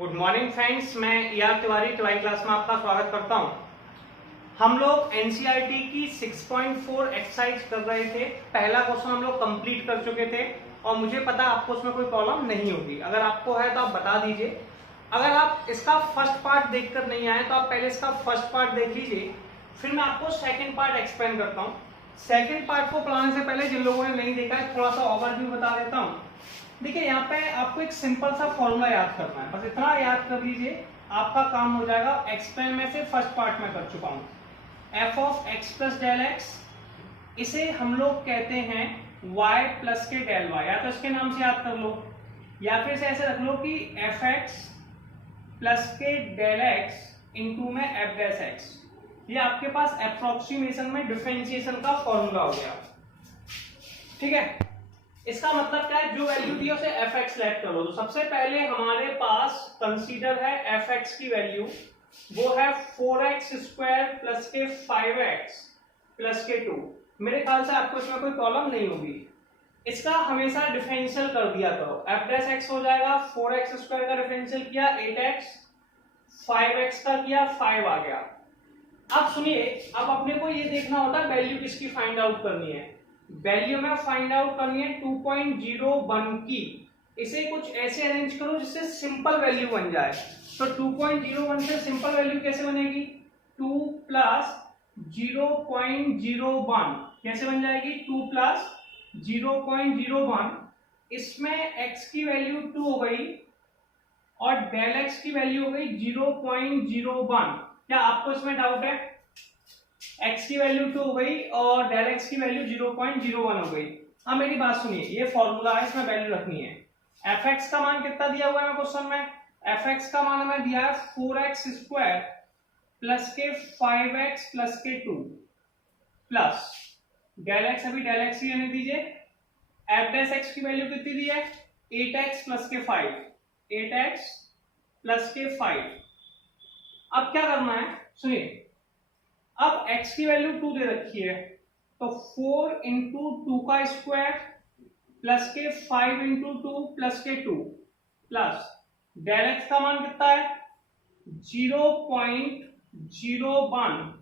Good morning friends, मैं ER Tiwari twelfth class में आपका स्वागत करता हूं। हम लोग NCERT की 6.4 एक्सरसाइज कर रहे थे। पहला क्वेश्चन हम लोग कंप्लीट कर चुके थे और मुझे पता आपको उसमें कोई प्रॉब्लम नहीं होगी। अगर आपको है तो आप बता दीजिए। अगर आप इसका फर्स्ट पार्ट देखकर नहीं आए तो आप पहले इसका फर्स्ट पार्ट देख लीजिए, फिर मैं आपको सेकेंड पार्ट एक्सप्लेन करता हूँ। सेकेंड पार्ट को पढ़ाने से पहले जिन लोगों ने नहीं देखा है थोड़ा सा ओवरव्यू बता देता हूँ। देखिए, यहाँ पे आपको एक सिंपल सा फॉर्मूला याद करना है, बस इतना याद कर लीजिए, आपका काम हो जाएगा। एक्सप्लेन में से फर्स्ट पार्ट में कर चुका हूँ। f of x plus del x, इसे हम लोग कहते हैं y प्लस के डेल y, या तो इसके नाम से याद कर लो या फिर ऐसे रख लो कि fx प्लस के डेल x इंटू में f डैश x। ये आपके पास अप्रोक्सीमेशन में डिफरेंशिएशन का फॉर्मूला हो गया। ठीक है, इसका मतलब क्या है, जो वैल्यू दी है उसे fx लेट करो। तो सबसे पहले हमारे पास कंसीडर है fx की वैल्यू, वो है 4x स्क्वायर प्लस के 5x प्लस के 2। मेरे ख्याल से आपको इसमें कोई प्रॉब्लम नहीं होगी। इसका हमेशा डिफरेंशियल कर दिया करो। f डैश x हो जाएगा 4x स्क्वायर का डिफरेंशियल किया 8x, 5x का किया 5 आ गया। अब सुनिए, अब अपने को ये देखना होता है वैल्यू किसकी फाइंड आउट करनी है। वैल्यू में फाइंड आउट करनी है 2.01 की। इसे कुछ ऐसे अरेंज करो जिससे सिंपल वैल्यू बन जाए। तो 2.01 से सिंपल वैल्यू कैसे बनेगी, 2 प्लस 0.01 कैसे बन जाएगी, 2 प्लस 0.01। इसमें x की वैल्यू 2 हो गई और डेल x की वैल्यू हो गई 0.01। क्या आपको इसमें डाउट है? x की वैल्यू 2 हो गई और डेल x की वैल्यू 0.01 हो गई। अब मेरी बात सुनिए, ये फॉर्मूला है, इसमें वैल्यू रखनी है। fx का मान कितना दिया हुआ है क्वेश्चन में? fx का मान हमें दिया है 4x स्क्वायर प्लस के 5x प्लस के 2 प्लस डेल x, अभी डेल x ही रहने दीजिए। f डैश x की वैल्यू कितनी दी है, 8x प्लस के 5, 8x प्लस के 5। अब क्या करना है, सुनिए, अब x की वैल्यू 2 दे रखी है, तो 4 इंटू 2 का स्क्वायर प्लस के 5 इंटू 2 प्लस के 2 प्लस डेल x का मान कितना है 0.01,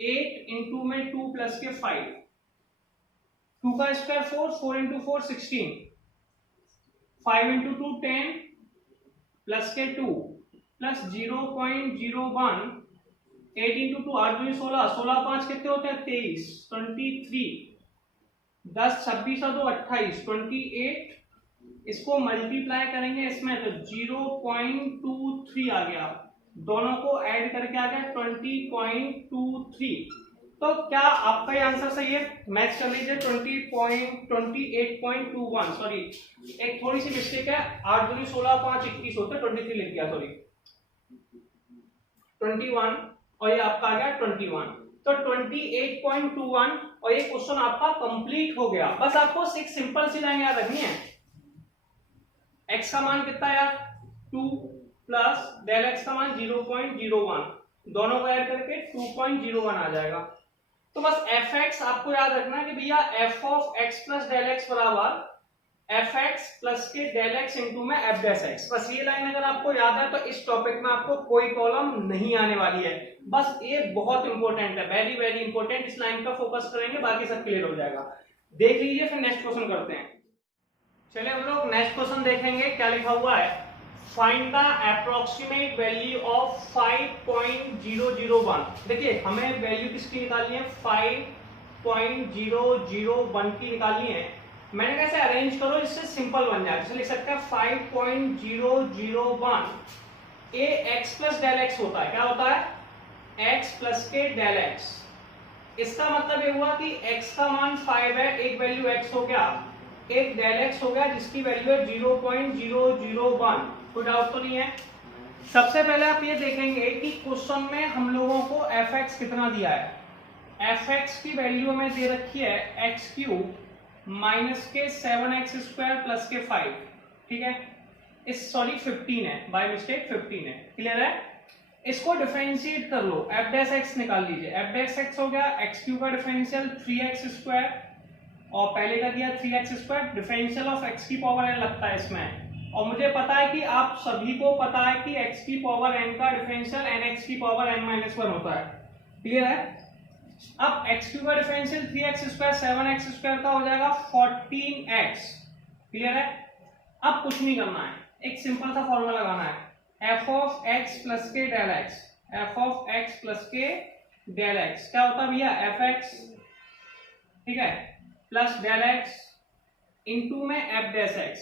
8 इंटू में 2 प्लस के 5, 2 का स्क्वायर 4, 4 इंटू 4 16, 5 इंटू 2 10 प्लस के 2 प्लस 0.01, 8 इंटू 2 8 2 16, 16 5 कितने होते हैं 23, 23, 10 26 और 2 28, 28। इसको मल्टीप्लाई करेंगे इसमें तो 0.23 आ गया, दोनों को ऐड करके आ गया 20.23। तो क्या आपका ये आंसर सही है? मैच कर लीजिए। 28.21, सॉरी एक थोड़ी सी मिस्टेक है, 8 2 16 5 21 होते, 23 लिख गया, सॉरी 21 और ये आपका आ गया 21। तो 28.21 और ये क्वेश्चन आपका कंप्लीट हो गया। बस आपको एक सिंपल सी लाइन याद रखनी है। x का मान कितना यार 2 प्लस डेल x का मान 0.01, दोनों को ऐड करके 2.01 आ जाएगा। तो बस fx आपको याद रखना है कि भैया f of x plus del x बराबर fx प्लस के डेल x इंटू में f डैश x। बस ये लाइन अगर आपको याद है तो इस टॉपिक में आपको कोई प्रॉब्लम नहीं आने वाली है। बस ये बहुत इंपॉर्टेंट है, वेरी वेरी इंपॉर्टेंट। इस लाइन का फोकस करेंगे, बाकी सब क्लियर हो जाएगा। देख लीजिए, फिर नेक्स्ट क्वेश्चन करते हैं। चलिए हम लोग नेक्स्ट क्वेश्चन देखेंगे। क्या लिखा हुआ है, find the approximate value of 5.001। देखिए, हमें वैल्यू किसकी निकालनी है, 5.001 की निकालनी है। मैंने कैसे अरेंज करो जिससे सिंपल बन जाए, जैसे लिख सकते हैं 5.001 ए एक्स प्लस डेल एक्स होता है। क्या होता है, x प्लस के डेल x। इसका मतलब ये हुआ कि x का मान 5 है, एक वैल्यू x हो गया, एक डेल x हो गया जिसकी वैल्यू है 0.001। कोई डाउट तो नहीं है? सबसे पहले आप ये देखेंगे कि क्वेश्चन में हम लोगों को fx कितना दिया है। fx की वैल्यू हमें दे रखी है x क्यूब माइनस के 7x स्क्वायर प्लस के 5। ठीक है, इस सॉरी 15 है, बाय मिस्टेक 15 है। क्लियर है? इसको डिफरेंशिएट कर लो, f डैश x निकाल लीजिए। f डैश x हो गया x क्यूब का डिफरेंशियल 3x स्क्वायर और पहले का दिया 3x square, differential of x की पावर n लगता है इसमें और मुझे पता है कि आप सभी को पता है कि x की पावर n का डिफरेंशियल nx की पावर n-1 होता है। क्लियर है? अब x³ का डिफरेंशियल 3x² 7x² का हो जाएगा 14x। क्लियर है? अब कुछ नहीं करना है, एक सिंपल सा फॉर्मूला लगाना है, f ऑफ x प्लस के del x, f of x plus के डेल x क्या होता है भैया, fx, ठीक है, प्लस डेल x इंटू में f dash x।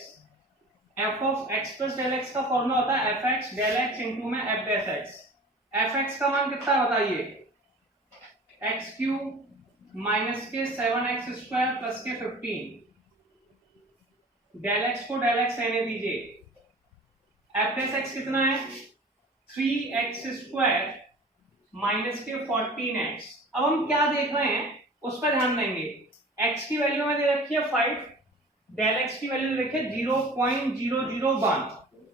f of x plus del x का फॉर्मूला होता है fx डेल x इंटू में f डैश x। fx का मान कितना बताइए, x³ माइनस के 7x² प्लस के 15, डेल x को डेल x रहने दीजिए, f डैश x कितना है 3x² माइनस के 14x। अब हम क्या देख रहे हैं उस पर ध्यान देंगे, x की वैल्यू में दे रखी है 5, डेल x की वैल्यू दे रखी है 0.001,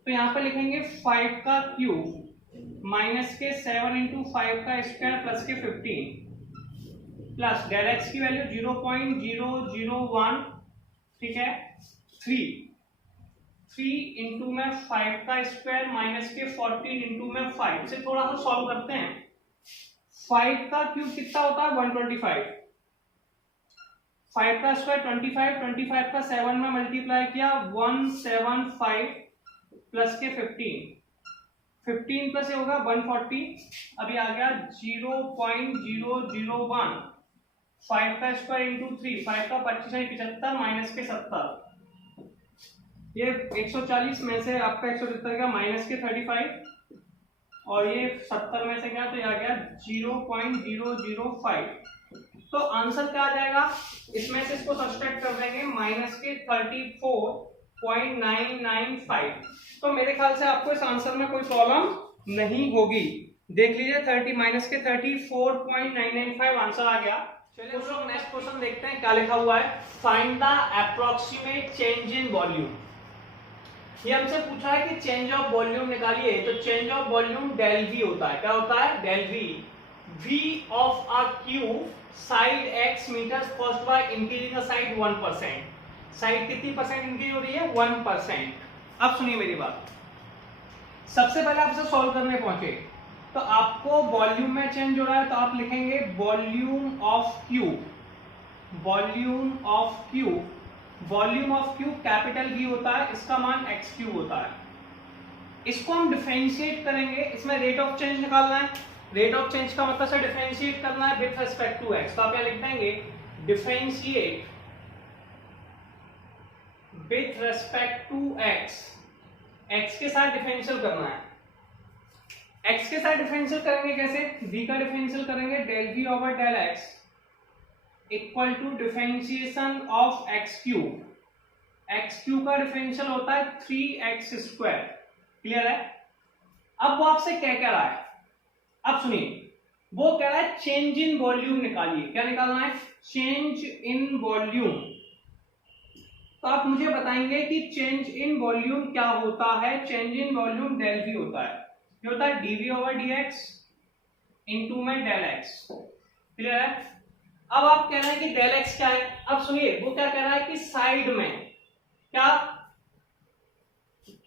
तो यहाँ पर लिखेंगे 5 का क्यूब माइनस के 7 इंटू 5 का स्क्वायर प्लस के 15 प्लस डेल x की वैल्यू 0.001, ठीक है, 3 इंटू में 5 का स्क्वायर माइनस के 14 इंटू में 5 से थोड़ा सा सॉल्व करते हैं। 5 का क्यूब कितना होता है 125, 5 का स्क्वायर 25, 25 का 7 में मल्टीप्लाई किया 175 प्लस के 15 प्लस ये होगा 140, अभी आ गया 0.001, 5 का स्क्वायर इंटू 3, 5 का 25 75 माइनस के 70, ये 140 में से आपका 170 का माइनस के 35 और ये 70 में से क्या, तो ये आ गया 0.005। तो आंसर क्या आ जाएगा, इसमें से इसको सब्सट्रैक्ट कर देंगे माइनस के 34.995। तो मेरे ख्याल से आपको इस आंसर में कोई प्रॉब्लम नहीं होगी। देख लीजिए 30 माइनस के 34.995 आंसर आ गया। चलिए हम लोग नेक्स्ट क्वेश्चन देखते हैं क्या लिखा हुआ है, find the approximate change in volume. ये हमसे पूछा है कि चेंज ऑफ वॉल्यूम निकालिए, तो change of volume del V होता है, क्या होता है del V, v of a cube side x meters caused by increasing the side 1%। Side कितनी परसेंट इंक्रीज हो रही है 1%। अब सुनिए मेरी बात, सबसे पहले आप इसे सॉल्व करने पहुंचे तो आपको वॉल्यूम में चेंज हो रहा है तो आप लिखेंगे volume of cube, volume of cube, volume of cube capital V होता है, इसका मान x³ होता है। इसको हम डिफरेंशिएट करेंगे, इसमें रेट ऑफ चेंज निकालना है, रेट ऑफ चेंज का मतलब से डिफरेंशिएट करना है विद रिस्पेक्ट टू x, तो आप क्या लिख देंगे differentiate with respect to x, x के साथ डिफरेंशियल करना है। x के साथ डिफरेंशियल करेंगे कैसे, v का डिफरेंशियल करेंगे del v over del x equal to differentiation of x³ x³ का डिफरेंशियल होता है 3x²। क्लियर है? अब वो आपसे क्या कह रहा है, अब सुनिए, वो कह रहा है चेंज इन वॉल्यूम निकालिए। क्या निकालना है, चेंज इन वॉल्यूम। तो आप मुझे बताएंगे कि चेंज इन वॉल्यूम क्या होता है। Change in volume del V होता है, ये होता है dv ओवर dx इंटू में डेल x। क्लियर है? अब आप कह रहे हैं कि डेल x क्या है, अब सुनिए वो क्या कह रहा है कि साइड में क्या,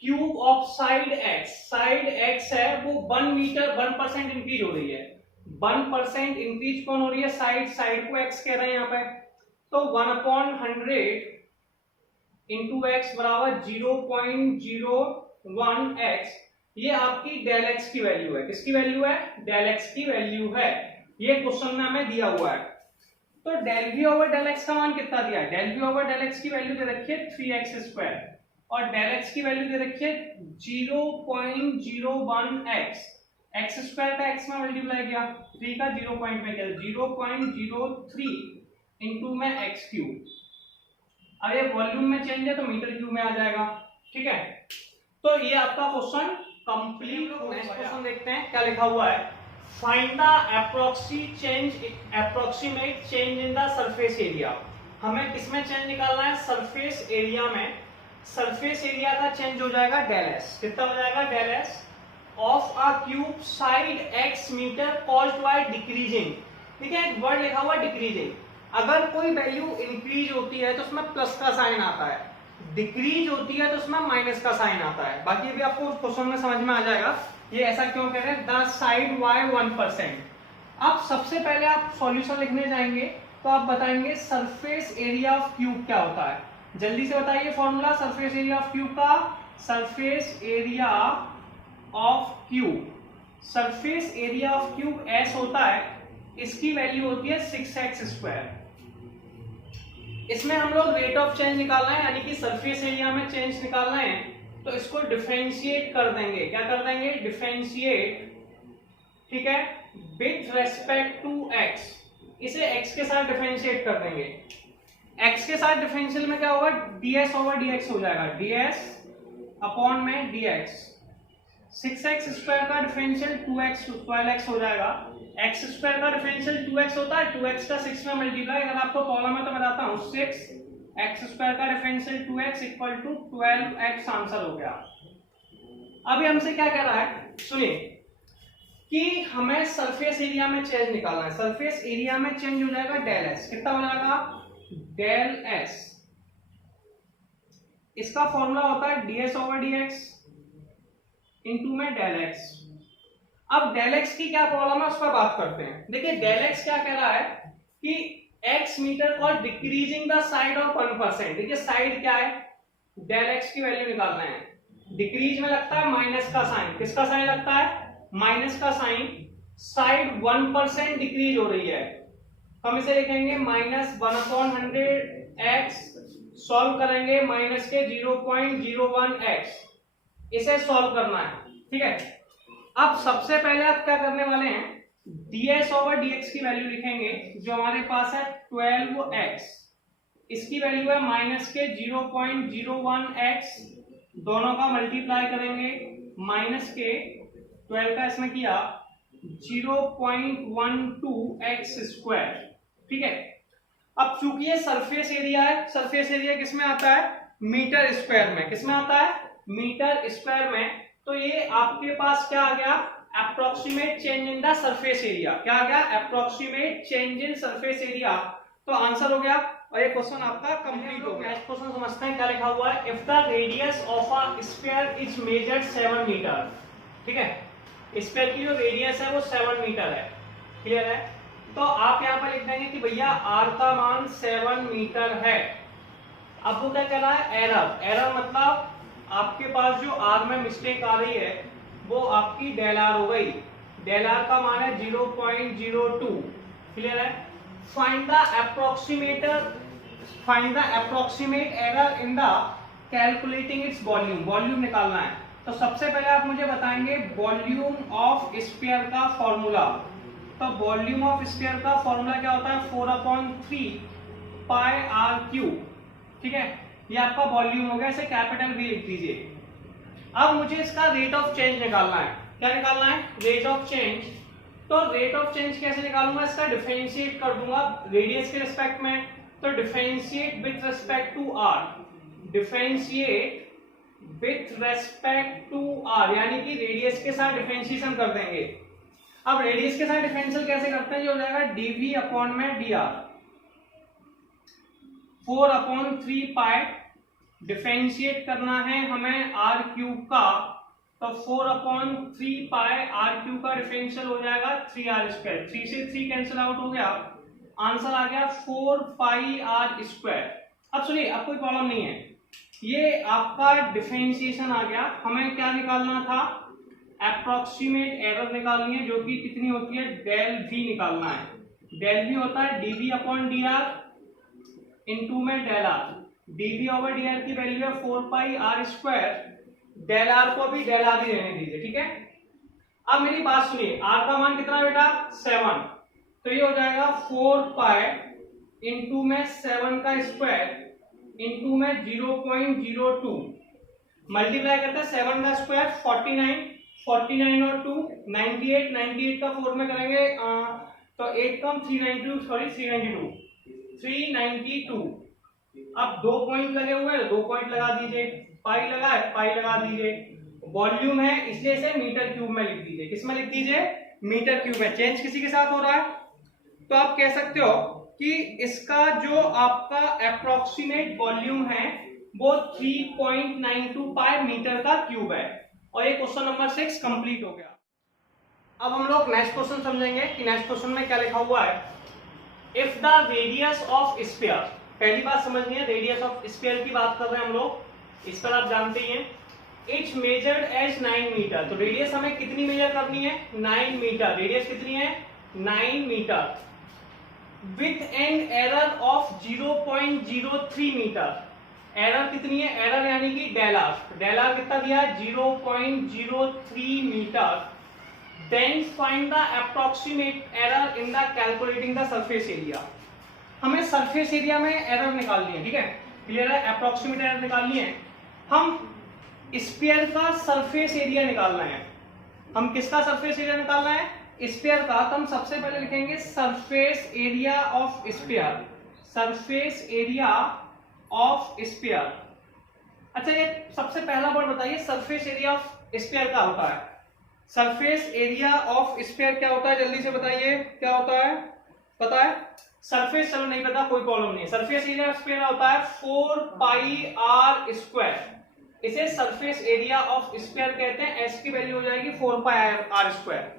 cube of side x, side x है वो 1 मीटर 1% इंक्रीज हो रही है। 1% इंक्रीज कौन हो रही है, साइड, साइड को x कह रहे हैं यहाँ पे, तो 1/100 इंटू x बराबर 0.01x, ये आपकी डेल x की वैल्यू है। किसकी वैल्यू है, डेल x की वैल्यू है। ये क्वेश्चन में हमें दिया हुआ है। तो del v over del x का मान कितना दिया है, del v over del x की वैल्यू दे रखी है 3x² और डेल x की वैल्यू दे रखी है 0.01x, x² का x में मल्टीप्लाई किया, 3 का 0 पॉइंट में किया 0.03 इंटू में x³। अब ये वॉल्यूम में चेंज है तो मीटर क्यूब में आ जाएगा। ठीक है, तो ये आपका क्वेश्चन कंप्लीट हो गया। नेक्स्ट क्वेश्चन देखते हैं क्या लिखा हुआ है, find the approximate change in the surface area. हमें किसमें चेंज निकालना है, सरफेस एरिया में। सरफेस एरिया का चेंज हो जाएगा डेल एस, कितना हो जाएगा del S of a cube side x meter caused by decreasing. ठीक है, एक वर्ड लिखा हुआ डिक्रीजिंग। अगर कोई वैल्यू इंक्रीज होती है तो उसमें प्लस का साइन आता है, डिक्रीज होती है तो उसमें माइनस का साइन आता है। बाकी भी आपको क्वेश्चन में समझ में आ जाएगा ये ऐसा क्यों कह रहे हैं। The side y 1%। अब सबसे पहले आप सॉल्यूशन लिखने जाएंगे तो आप बताएंगे सरफेस एरिया ऑफ क्यूब क्या होता है। जल्दी से बताइए formula surface area of cube का। Surface area of cube, surface area of cube s होता है, इसकी वैल्यू होती है 6x²। इसमें हम लोग रेट ऑफ चेंज निकालना है, यानी कि सरफेस एरिया में चेंज निकालना है, तो इसको डिफरेंशिएट कर देंगे। क्या कर देंगे? डिफरेंशिएट, ठीक है, विथ रेस्पेक्ट टू x। इसे x के साथ डिफरेंशिएट कर देंगे। x के साथ डिफरेंशियल में क्या होगा? ds/dx हो जाएगा, ds/dx। 6x² का डिफरेंशियल 2x 12x हो जाएगा। x² का डिफरेंशियल 2x होता है, 2x का 6 में मल्टीप्लाई। अगर आपको प्रॉब्लम है तो बताता हूँ, 6x² का differential 2x equal to 12x answer हो गया। अभी हमसे क्या कह रहा है, सुनिए, कि हमें सरफेस एरिया में चेंज निकालना है। सरफेस एरिया में चेंज हो जाएगा डेल s। कितना हो जाएगा? Del s। इसका फॉर्मूला होता है ds/dx इंटू में डेल x। अब डेल x की क्या प्रॉब्लम है उस पर बात करते हैं। देखिए डेल x क्या कह रहा है कि x मीटर और डिक्रीजिंग द साइड ऑफ 1%। देखिए साइड क्या है, डेल x की वैल्यू निकालना है। डिक्रीज में लगता है माइनस का साइन। किसका साइन लगता है? माइनस का साइन। साइड 1% डिक्रीज हो रही है, हम इसे लिखेंगे -1/100x। सॉल्व करेंगे माइनस के 0.01x। इसे सॉल्व करना है, ठीक है। अब सबसे पहले आप क्या करने वाले हैं, ds/dx की वैल्यू लिखेंगे, जो हमारे पास है 12x। इसकी वैल्यू है माइनस के 0.01x। दोनों का मल्टीप्लाई करेंगे, माइनस के 12 का इसमें किया 0.12x², ठीक है। अब चूंकि ये सरफेस एरिया है, सरफेस एरिया किस में आता है? मीटर स्क्वायर में। किस में आता है? मीटर स्क्वायर में। तो ये आपके पास क्या आ गया? Approximate change in the surface area. क्या आ गया? Approximate change in surface area. तो आंसर हो गया और ये क्वेश्चन आपका कंप्लीट हो गया। नेक्स्ट क्वेश्चन समझते हैं क्या लिखा हुआ है। If the radius of a sphere is measured 7 meter, ठीक है, स्फीयर की जो रेडियस है वो 7 मीटर है, क्लियर है। तो आप यहाँ पर लिख देंगे कि भैया r का मान 7 मीटर है। अब वो क्या कह रहा है? एरर। एरर मतलब आपके पास जो r में मिस्टेक आ रही है वो आपकी डेल r हो गई। डेल r का मान है 0.02, क्लियर है। Find the approximate error in the calculating its volume. Volume निकालना है। तो सबसे पहले आप मुझे बताएंगे वॉल्यूम ऑफ स्फीयर का फॉर्मूला। तो वॉल्यूम ऑफ स्फीयर का फॉर्मूला क्या होता है? 4/3 पाई r क्यूब, ठीक है। ये आपका वॉल्यूम हो गया, इसे कैपिटल V लिख दीजिए। अब मुझे इसका रेट ऑफ चेंज निकालना है। क्या निकालना है? Rate of change. तो रेट ऑफ चेंज कैसे निकालूंगा? इसका डिफरेंशिएट कर दूंगा रेडियस के रिस्पेक्ट में। तो differentiate with respect to r, differentiate with respect to r, यानी कि रेडियस के साथ डिफरेंशिएशन कर देंगे। अब रेडियस के साथ डिफरेंशियल कैसे करते हैं? ये हो जाएगा dv/dr। 4/3 पाई, डिफरेंशिएट करना है हमें r क्यूब का। तो 4/3 पाई r क्यूब का डिफरेंशियल हो जाएगा 3r²। 3 से 3 कैंसिल आउट हो गया, आंसर आ गया 4 पाई r²। अब सुनिए, अब कोई प्रॉब्लम नहीं है, ये आपका डिफरेंशिएशन आ गया। हमें क्या निकालना था? अप्रोक्सीमेट एरर निकालनी है, जो कि कितनी होती है? डेल v निकालना है। डेल v होता है dv/dr इंटू में डेल r। dv/dr की वैल्यू है 4 पाई r²। डेल r को भी डेल r ही रहने दीजिए, ठीक है। अब मेरी बात सुनिए, r का मान कितना बेटा? 7। तो ये हो जाएगा 4 पाई इंटू में 7 का स्क्वायर इंटू में 0.02। मल्टीप्लाई करते हैं 7 का स्क्वायर 49, 49 और 2 98, 98 का 4 में करेंगे तो 8 कम 392, सॉरी 392। अब 2 पॉइंट लगे हुए हैं, 2 पॉइंट लगा दीजिए। पाई लगा है, पाई लगा दीजिए। वॉल्यूम है इसलिए इसे मीटर क्यूब में लिख दीजिए। किस में लिख दीजिए? मीटर क्यूब में। चेंज किसी के साथ हो रहा है तो आप कह सकते हो कि इसका जो आपका अप्रोक्सीमेट वॉल्यूम है वो 3.92 पाई मीटर का क्यूब है। और ये क्वेश्चन नंबर 6 कंप्लीट हो गया। अब हम लोग नेक्स्ट क्वेश्चन समझेंगे कि नेक्स्ट क्वेश्चन में क्या लिखा हुआ है। If the radius of sphere, पहली बात समझनी है, रेडियस ऑफ स्फीयर की बात कर रहे हैं हम लोग, इस पर आप जानते ही हैं। इट्स मेजर्ड एज 9 मीटर, तो रेडियस हमें कितनी मेजर करनी है, 9 मीटर। रेडियस कितनी है, 9 meter with an error of 0.03 meter. Error कितनी है, एरर यानी कि डेल आर, डेल आर कितना दिया है, 0.03 meter. Then find the approximate error in the calculating the surface area. हमें सरफेस एरिया में एरर निकालनी है, ठीक है, क्लियर है, अप्रोक्सीमेट एरर निकालनी है। हम स्फीयर का सरफेस एरिया निकालना है। हम किसका सरफेस एरिया निकालना है, स्फीयर का। तो हम सबसे पहले लिखेंगे surface area of sphere, surface area of sphere. अच्छा, ये सबसे पहला वर्ड बताइए, सरफेस एरिया ऑफ स्फीयर क्या होता है। सरफेस एरिया ऑफ स्फीयर क्या होता है, जल्दी से बताइए क्या होता है, पता है? सरफेस, चलो नहीं पता कोई प्रॉब्लम नहीं है। सरफेस एरिया ऑफ स्फीयर होता है 4 पाई आर स्क्वायर। इसे सरफेस एरिया ऑफ स्फीयर कहते हैं। एस की वैल्यू हो जाएगी 4 पाई आर स्क्वायर।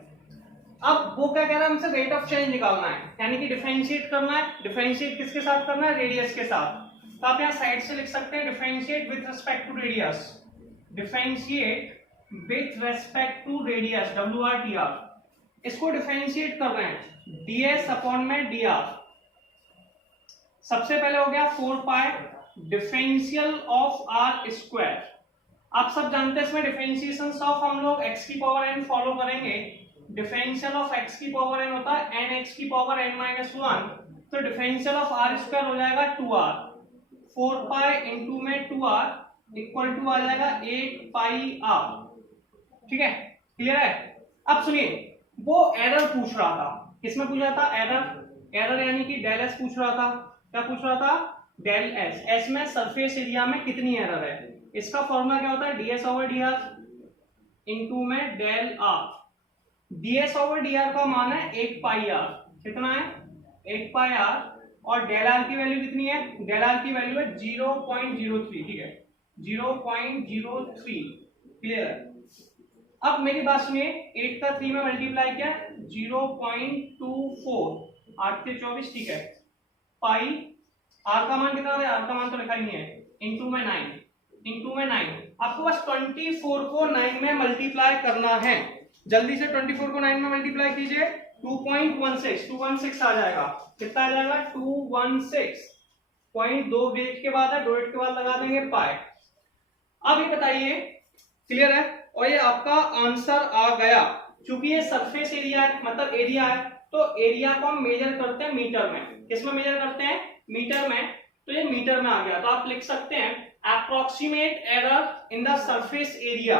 अब वो क्या कह रहा है, हमसे रेट ऑफ चेंज निकालना है, यानी कि डिफरेंशिएट करना है। डिफरेंशिएट किसके साथ करना है, रेडियस के साथ। तो आप यहाँ साइड से लिख सकते हैं differentiate with respect to radius, differentiate with respect to radius, WR/DR। इसको डिफरेंशिएट कर रहे हैं ds अपॉन में dr। सबसे पहले हो गया 4 पाई डिफरेंशियल ऑफ r स्क्वायर। आप सब जानते हैं इसमें डिफरेंशिएशन ऑफ हम लोग x की पावर n फॉलो करेंगे। डिफरेंशियल ऑफ x की पावर n होता है nx की पावर n-1, तो डिफरेंशियल ऑफ r स्क्वायर हो जाएगा 2r। 4 पाई इंटू में 2r इक्वल टू आ जाएगा 8 पाई r, ठीक है, क्लियर है। अब सुनिए, वो एरर पूछ रहा था, किसमें पूछ रहा था, एरर, एरर यानी कि डेल एस पूछ रहा था। क्या पूछ रहा था, डेल एस। एस में सरफेस एरिया में कितनी एरर है। इसका फॉर्मूला क्या होता है, ds ओवर dr इंटू में del R. ds over dr का मान है 1 पाई आर, कितना है, 1 पाई आर। और डेल आर की वैल्यू कितनी है, डेल आर की वैल्यू है 0.03, ठीक है, 0.03, क्लियर है। अब मेरी बात सुनिए, 8 का 3 में मल्टीप्लाई किया 0.24, 8 के 24, ठीक है, पाई आर का मान कितना है, आर का मान तो लिखा ही नहीं है, इंटू में 9, इंटू में 9। आपको बस 24 को 9 में मल्टीप्लाई करना है। जल्दी से 24 को 9 में मल्टीप्लाई कीजिए, 2.16 आ जाएगा। कितना आ जाएगा, 216। 2 गेट के बाद है, 2 गेट के बाद लगा देंगे पाई। अब ये बताइए, क्लियर है, और ये आपका आंसर आ गया। क्योंकि ये सरफेस एरिया है, मतलब एरिया है, तो एरिया को हम मेजर करते हैं मीटर में। किसमें मेजर करते हैं, मीटर में, तो ये मीटर में आ गया। तो आप लिख सकते हैं approximate error in the surface area.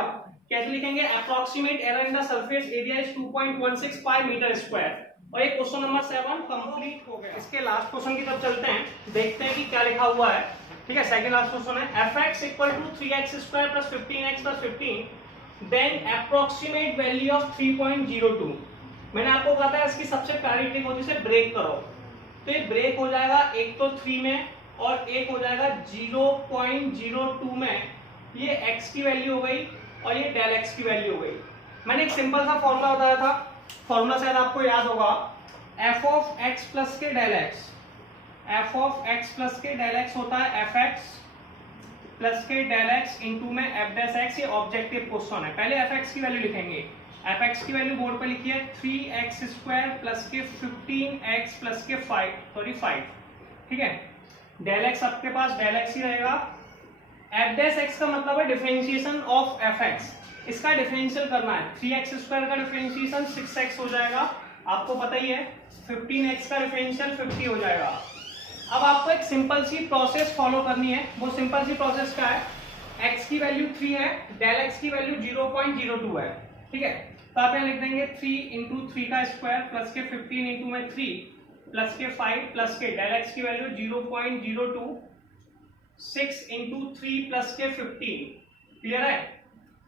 कैसे लिखेंगे, approximate error in the surface area is 2.16 pi meter square. और ये क्वेश्चन नंबर 7 कंप्लीट हो गया। इसके लास्ट क्वेश्चन की तरफ चलते हैं, देखते हैं कि क्या लिखा हुआ है, ठीक है। सेकंड लास्ट क्वेश्चन है, fx equal to 3x square plus 15x plus 15, then approximate value of 3.02। मैंने आपको कहा था इसकी सबसे प्यारी ट्रिक होती है इसे ब्रेक करो। तो ये ब्रेक हो जाएगा, एक तो 3 में और एक हो जाएगा 0.02 में। ये x की वैल्यू हो गई और ये डेल x की वैल्यू हो गई। मैंने एक सिंपल सा फॉर्मूला बताया था, फॉर्मूला शायद आपको याद होगा, f ऑफ x प्लस के del x। f of x plus के डेल x होता है fx प्लस के डेल x इंटू में f डैश x। ये ऑब्जेक्टिव क्वेश्चन है। पहले fx की वैल्यू लिखेंगे, fx की वैल्यू बोर्ड पे लिखिए 3x स्क्वायर प्लस के 15x प्लस के 5, ठीक है। डेल x आपके पास डेल x ही रहेगा। f डैश x का मतलब है डिफरेंशिएशन ऑफ fx। इसका डिफरेंशियल करना है, 3x स्क्वायर का डिफरेंशिएशन 6x हो जाएगा, आपको पता ही है। 15x का डिफरेंशियल 50 हो जाएगा। अब आपको एक सिंपल सी प्रोसेस फॉलो करनी है। वो सिंपल सी प्रोसेस क्या है, x की वैल्यू 3 है, डेल x की वैल्यू 0.02 है, ठीक है। तो आप यहाँ लिख देंगे 3 इंटू 3 का स्क्वायर प्लस के 15 इंटू में 3 प्लस के 5 प्लस के डेल x की वैल्यू 0.02, 6 इंटू 3 प्लस के 15, क्लियर है।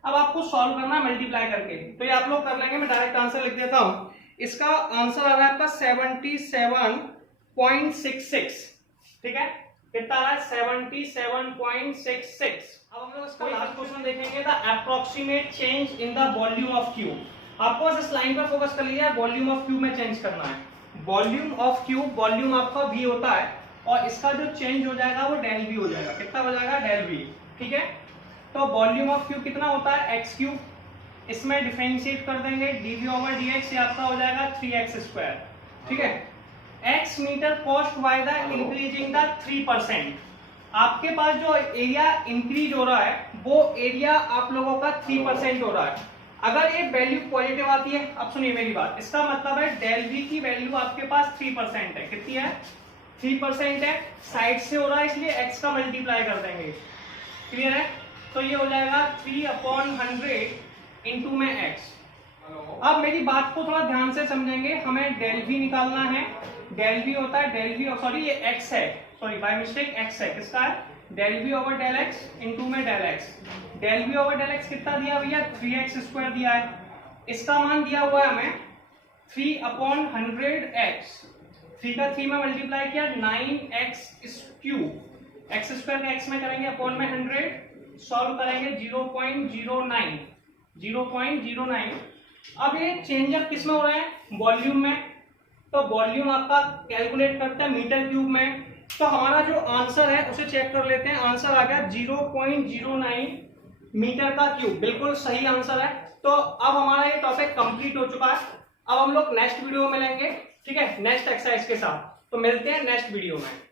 अब आपको सॉल्व करना है मल्टीप्लाई करके, तो ये आप लोग कर लेंगे, मैं डायरेक्ट आंसर लिख देता हूँ। इसका आंसर आ रहा है आपका 77.66, ठीक है। कितना आ रहा है 77.66। अब हम लोग इसका लास्ट क्वेश्चन देखेंगे, the approximate change in the volume of cube. आपको बस इस लाइन पर फोकस कर लीजिए, वॉल्यूम ऑफ क्यूब में चेंज करना है। वॉल्यूम ऑफ क्यूब, वॉल्यूम आपका v होता है और इसका जो चेंज हो जाएगा वो डेल v हो जाएगा। कितना हो जाएगा? Del v। ठीक है, तो वॉल्यूम ऑफ क्यूब कितना होता है? x cube. इसमें डिफरेंशिएट कर देंगे dv/dx, ये आपका हो जाएगा 3x²। ठीक है, x meter caused by the increasing the 3%। आपके पास जो एरिया इंक्रीज हो रहा है वो एरिया आप लोगों का 3% हो रहा है। अगर ये वैल्यू पॉजिटिव आती है, अब सुनिए मेरी बात, इसका मतलब है डेल v की वैल्यू आपके पास 3% है। कितनी है? 3% है। साइड से हो रहा है इसलिए x का मल्टीप्लाई कर देंगे। क्लियर है? तो ये हो जाएगा 3/100 इंटू में x। अब मेरी बात को थोड़ा ध्यान से समझेंगे, हमें डेल v निकालना है। डेल v होता है डेल v, सॉरी ये x है, सॉरी बाय मिस्टेक x है। किसका है? डेल v/डेल x इंटू में डेल x। डेल v/डेल x कितना दिया भैया? 3x² दिया है। इसका मान दिया हुआ है हमें 3/100x। 3 का 3 में मल्टीप्लाई किया 9x²। x² का x में करेंगे अपॉन में 100, सॉल्व करेंगे 0.09। अब ये चेंजअप किस में हो रहा है? वॉल्यूम में। तो वॉल्यूम आपका कैलकुलेट करते हैं मीटर क्यूब में। तो हमारा जो आंसर है उसे चेक कर लेते हैं। आंसर आ गया 0.09 मीटर का क्यूब, बिल्कुल सही आंसर है। तो अब हमारा ये टॉपिक कंप्लीट हो चुका है। अब हम लोग नेक्स्ट वीडियो में मिलेंगे, ठीक है, नेक्स्ट एक्सरसाइज के साथ। तो मिलते हैं नेक्स्ट वीडियो में।